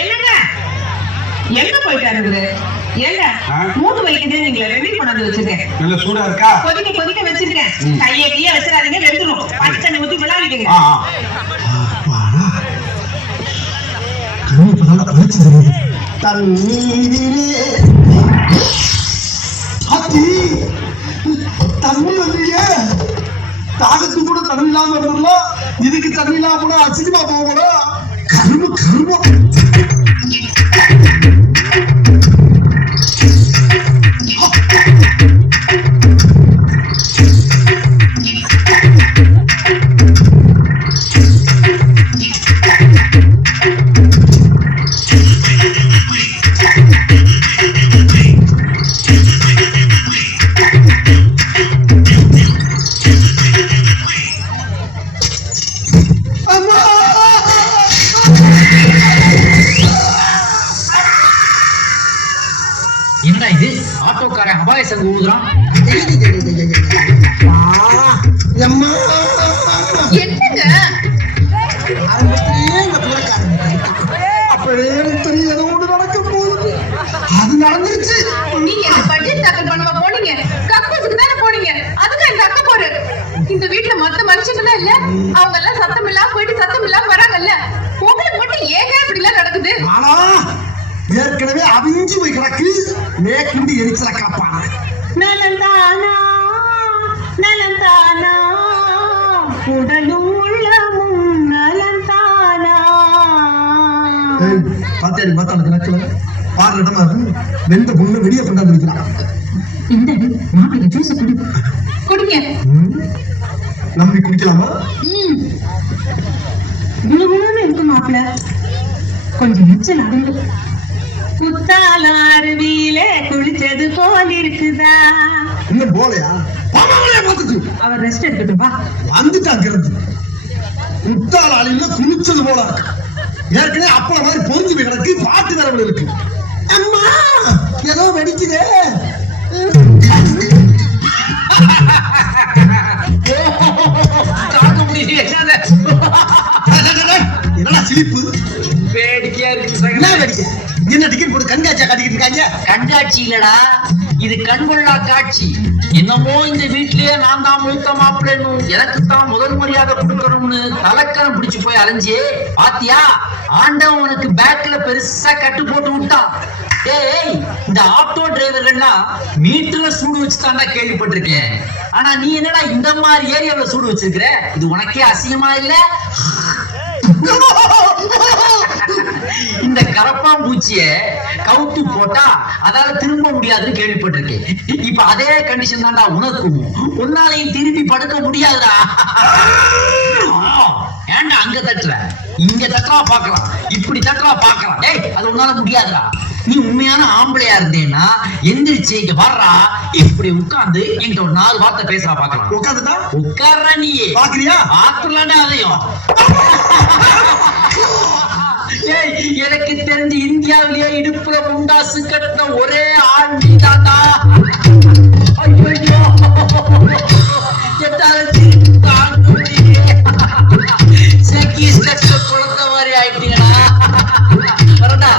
என்னங்க எங்க போயிட்டாரு? ஏங்க மூணு வைக்குது நீங்க ரெடி கொண்டாந்து வச்சிருக்கேன். நல்ல சூடா இருக்கா? கொதிக்க வச்சிருக்கேன். கையை கீழே வச்சிடாதீங்க, வெந்துடும். பச்சை தண்ணி ஊத்தி விளையாடிடுங்க. தண்ணி வந்துயே தாகத்துக்கு கூட தண்ணி இல்லாம இருந்துடலாம். இதுக்கு தண்ணி இல்லாம போனா அசிங்கமா போகல. கரும்பு என்ன இது? ஆட்டோக்காரன் அபாய சங்கு ஊதுறான். என்னங்க அது நடந்துருச்சு. நீங்க பட்ஜெட் தாக்கல் பண்ண போனீங்க, கக்கூசுக்கு தானே போனீங்க. அதுக்கு இந்த அக்க போரு. இந்த வீட்டுல மத்த மனுஷங்க தான் இல்ல, அவங்க எல்லாம் சத்தம் இல்லாம போயிட்டு சத்தம் இல்லாம வராங்கல்ல. உங்களுக்கு மட்டும் ஏங்க இப்படி எல்லாம் நடக்குது? ஆனா ஏற்கனவே அவிஞ்சு போய் கிடக்கு. மேற்கொண்டு எரிச்சல காப்பான நலந்தானா நலந்தானா உடலும் உள்ளமும் நலந்தானா. பாத்தாடி பார்த்தாலும் நக்கல பாரு இடமா இருக்கு. வெந்த பொண்ணு வெளியே கொண்டாந்து வைக்கிறான். இந்த மாப்பிள்ளை ஜூஸ் குடிங்க. நம்பி குடிக்கலாமா? குழுகுழுன்னு இருக்கு மாப்பிள்ள. கொஞ்சம் எச்சல் அடங்கு. குத்தாலம் அருவியில குளிச்சது போல் இருக்குதா? இன்னும் போலையா? பார்த்துட்டு அவர் ரெஸ்ட் எடுக்கட்டும். வா வந்துட்டாங்கிறது. குத்தால அழில குளிச்சது போல இருக்கு. ஏற்கனவே அப்பள மாதிரி பொறிஞ்சு போய் கிடக்கு. பாட்டு வரவில் இருக்கு. அம்மா ஏதோ வெடிக்குதே. என்னடா சிரிப்பு? வேடிக்கையா இருக்கு. என்ன டிக்கெட் போட்டு கண்காட்சியா காட்டிக்கிட்டு இருக்காங்க? கண்காட்சி இல்லடா, இது கண்கொள்ளா காட்சி. என்னமோ இந்த வீட்லயே நான் தான் மூத்த மாப்பிள்ளைன்னு, எனக்கு தான் முதல் மரியாதை கொடுக்கணும்னு தலக்கணம் பிடிச்சு போய் அலைஞ்சே. பாத்தியா, ஆண்டவன் உனக்கு பேக்ல பெருசா கட்டு போட்டு விட்டான். ஏய், இந்த ஆட்டோ டிரைவர்கள்லாம் மீட்டர்ல சூடு வச்சுதான்டா கேள்விப்பட்டிருக்கேன். ஆனா நீ என்னடா இந்த மாதிரி ஏரியாவில் சூடு வச்சிருக்கிற? இது உனக்கே அசிங்கமா இல்ல? இந்த கரப்பான் பூச்சிய கவுத்து போட்டா அதால திரும்ப முடியாதுன்னு கேள்விப்பட்டிருக்கேன். இப்ப அதே கண்டிஷன் தான்டா உனக்கும். உன்னாலையும் திருப்பி படுக்க முடியாதுடா. ஏன்டா அங்க தட்டுற? இங்க தட்டா பாக்கலாம், இப்படி தட்டா பாக்கலாம். ஏய், அது உன்னால முடியாதுடா. நீ உண்மையான ஆம்பளையா இருந்தேன்னா எந்திரிச்சு இங்க வர்றா, இப்படி உட்கார்ந்து என்கிட்ட ஒரு 4 வார்த்தை பேச பாக்கலாம். உட்காந்துட்டா உட்கார்ற நீ பாக்குறியா? ஆத்துலாண்டா அதையும். ஏய், எனக்கு தெரிஞ்சு இந்தியாவிலேயே இடுப்புல முண்டாசு கட்டின ஒரே ஆள் நீதான்டா. ஐயோ, குழந்தை மாதிரி ஆயிட்டீங்களா? வரடா.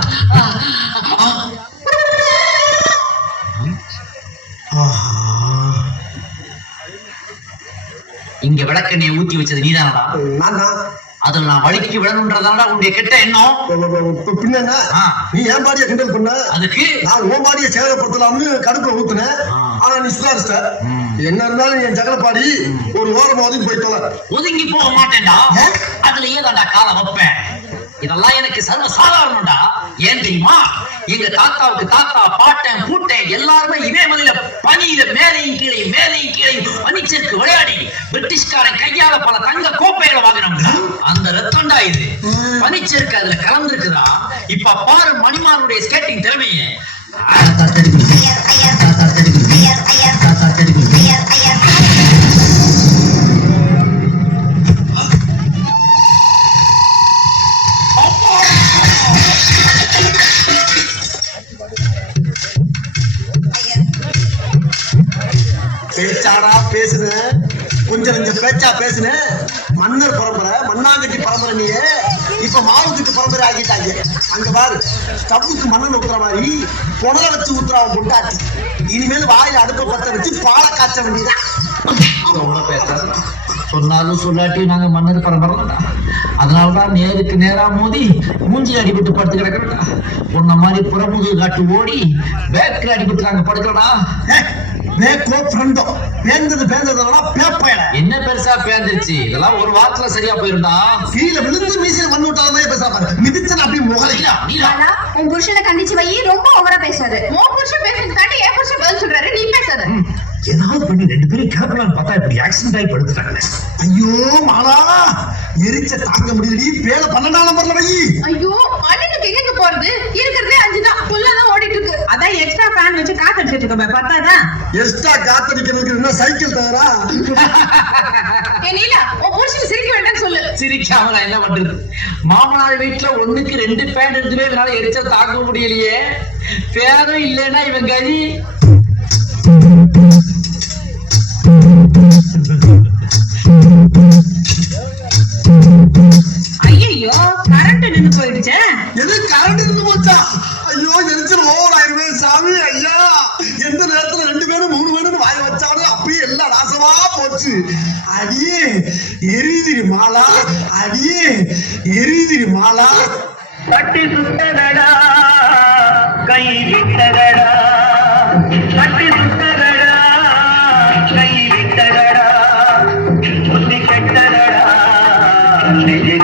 இங்க விளக்கெண்ணெய் ஊத்தி வச்சது நீதானடா? அதுல நான் வலிக்கு விடணும்ன்றதால உன்னுடைய கெட்ட எண்ணம். பின்ன நீ ஏன் பாடிய கிண்டல் பண்ண? அதுக்கு நான் ஓ பாடிய சேதப்படுத்தலாம்னு கடுப்புல ஊத்துனேன். ஆனா நீ சுதாரிச்சிட்ட. என்ன இருந்தாலும் என் ஜகலப்பாடி ஒரு ஓரமா ஒதுங்கி போயிட்டு ஒதுங்கி போக மாட்டேன்டா. அதுலயே தான்டா காலம் வைப்பேன். இதெல்லாம் எனக்கு சர்வ சாதாரணம்டா. ஏன் தெரியுமா? எங்க தாத்தாவுக்கு தாத்தா, பாட்டன், பூட்டன் எல்லாருமே இதே மாதிரில பனியில மேலையும் கீழே பனிச்சருக்கு விளையாடி பிரிட்டிஷ்காரன் கையால பல தங்க கோப்பைகளை வாங்கினோம்டா. அந்த ரத்தம்டா இது. பனிச்சருக்கு அதுல கலந்துருக்குதா. இப்ப பாரு மணிமானுடைய ஸ்கேட்டிங் திறமையை. பேச்சாடா பேசுன, கொஞ்சம் பேச்சா பேசுன. மன்னர் பரம்பரை, மண்ணாங்கட்டி பரம்பரை. நீ இப்ப மாவுக்கு பரம்பரை ஆகிட்டாங்க. அங்க பாரு, ஸ்டவ்வுக்கு மண்ணெண்ணெய் ஊத்துற மாதிரி புனல வச்சு ஊத்துறவன் பொண்டாட்டி. இனிமேல் வாயில அடுப்ப பத்த வச்சு பாலை காய்ச்ச வேண்டியதான். சொன்னாலும் சொல்லாட்டி நாங்க மன்னர் பரம்பரை. அதனாலதான் நேருக்கு நேரா மோதி மூஞ்சி அடிபட்டு படுத்து கிடக்கிறா. உன்ன மாதிரி புறமுது காட்டு ஓடி பேக்கரி அடிபட்டு நாங்க படுக்கிறோம்னா. பேக்கோ ஃப்ரெண்டோ பேந்ததெல்லாம் பேப்பையல. என்ன பெருசா பேந்துருச்சு? இதெல்லாம் ஒரு வாரத்துல சரியா போயிருந்தா. கீழே விழுந்து மீசில மண்ணு விட்டாலே பேச பாரு. மிதிச்சல அப்படி முகலையா ஆனா உன் புருஷனை கண்டிச்சு வை, ரொம்ப ஓவரா பேசாத. உன் புருஷன் பேசுறது தாண்டி என் புருஷன் பதில் சொல்றாரு, நீ பேசாத. ஏதாவது பண்ணி 2 பேரும் கிளப்பலான்னு பார்த்தா இப்படி ஆக்சிடென்ட் ஆகி படுத்துட்டாங்களே. ஐயோ மாலா, எரிச்ச தாங்க முடியலடி. பேல 12ஆம் நம்பர்ல வை. ஐயோ, அண்ணனுக்கு எங்க போறது? இருக்கிறதே 5 தான், ஃபுல்லா தான் ஓடிட்டு இருக்கு. அதான் எக்ஸ்ட்ரா ஃபேன் வச்சு காத்தடிச்சிட்டு இருக்கோம், பத்தாதான்? எக்ஸ்ட்ரா காத்தடிக்கிறதுக்கு என்ன சைக்கிள் தவிரா? ஏ நீலா, உன் புருஷன் சிரிக்க வேண்டாம்னு சொல்லு. சிரிக்காம நான் என்ன பண்றது? மாமனார் வீட்டுல 1க்கு 2 பேன் எடுத்துவே இவனால எரிச்சா தாக்க முடியலையே. பேரும் இல்லைன்னா இவன் கதி. ஐயோ, கரண்ட் நின்னு போயிடுச்சே. எது கரண்ட் இருந்து போச்சா? ஐயோ, எரிச்சல் ஓவர் ஆயிருமே சாமி. ஐயா, எந்த நேரத்துல 2 பேரும் 3 பேரும் வாய் வச்சாலும் அப்படியே எல்லாம் நாசமா போச்சு. அடியே எரிதிரி மாலா, அடியே எரிதிரி மாலா. கட்டி சுட்டதடா கை விட்டதடா, கட்டி சுட்டதடா கை விட்டதடா, புத்தி கெட்டதடா நெஞ்சு